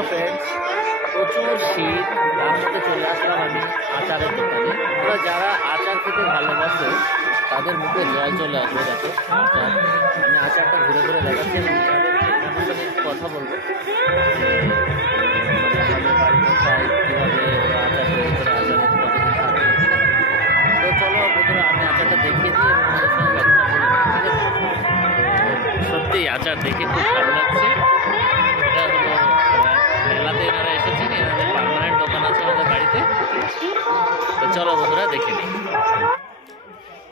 Hello friends, প্রচুর শীত, তার মধ্যে চলে আসলাম আমি আচারের দোকানে। তোরা যারা আচার খেতে ভালোবাসো তাদের মুখে জল চলে আসবে। দেখো আচার, আমি আচারটা ঘুরে ঘুরে দেখাচ্ছি এবং এনাদের সাথে একটু কথা বলবো যে আমাদের বাড়ির কোথায় কীভাবে আচার তৈরি করে আচার কতদিন থাকে। তো চলো বন্ধুরা, আমি আচারটা দেখিয়ে দিই এবং ওদের সঙ্গে কথাটা বলে নিই, ঠিক আছে? সত্যি আচার দেখে খুব ভালো লাগছে। এটা হলো মেলাতে এনারা এসেছেন, এনাদের পার্মানেন্ট দোকান আছে আমাদের বাড়িতে। তো চলো বন্ধুরা দেখে নিই।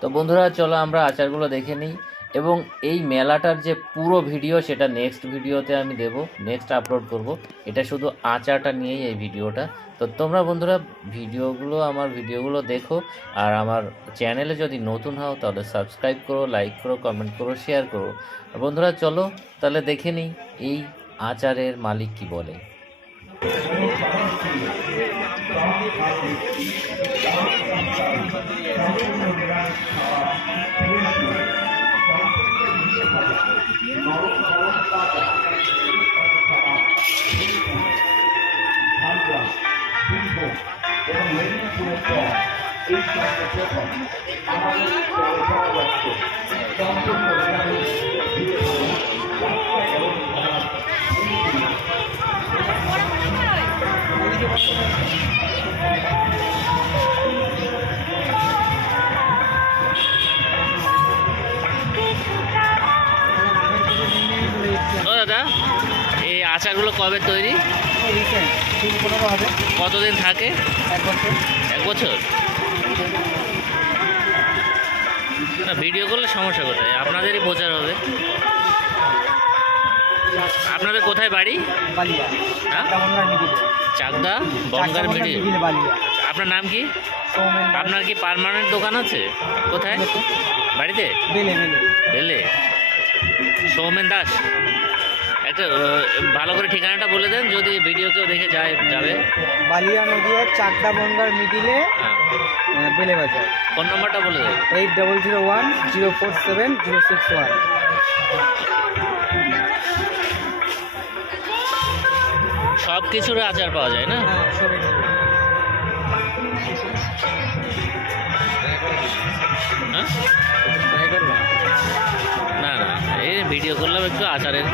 তো বন্ধুরা চলো আমরা আচারগুলো দেখে নিই এবং এই মেলাটার যে পুরো ভিডিও সেটা নেক্সট ভিডিওতে আমি দেব, নেক্সট আপলোড করব। এটা শুধু আচারটা নিয়েই এই ভিডিওটা। তো তোমরা বন্ধুরা আমার ভিডিওগুলো দেখো, আর আমার চ্যানেলে যদি নতুন হও তাহলে সাবস্ক্রাইব করো, লাইক করো, কমেন্ট করো, শেয়ার করো। বন্ধুরা চলো তাহলে দেখে নিই এই আচারের মালিক কি বলে। ও দাদা, এই আচারগুলো কবে তৈরি? কতদিন থাকে? 1 বছর। না, ভিডিও করলে সমস্যা কোথায়? আপনাদেরই প্রচার হবে। আপনাদের কোথায় বাড়ি? হ্যাঁ, চাকদা বনগার মিডিল। আপনার নাম কি? আপনার কি পার্মানেন্ট দোকান আছে? কোথায়? বাড়িতে বেলে। সৌমেন দাস। একটা ভালো করে ঠিকানাটা বলে দেন, যদি ভিডিও কেউ দেখে যাবে। বালিয়া নদীয়া চাকদা বনগার মিডিলে, বেলে বাজার। ফোন নাম্বারটা বলে দেন। 8001047061। সব কিছুর আচার পাওয়া যায় না? না না, এই ভিডিও করলাম একটু আচারের।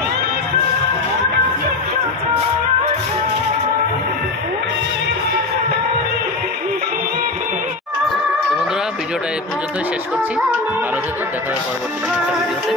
তো বন্ধুরা ভিডিওটা এই পর্যন্ত শেষ করছি। ভালো থেকো, দেখা হবে পরবর্তী ভিডিওতে।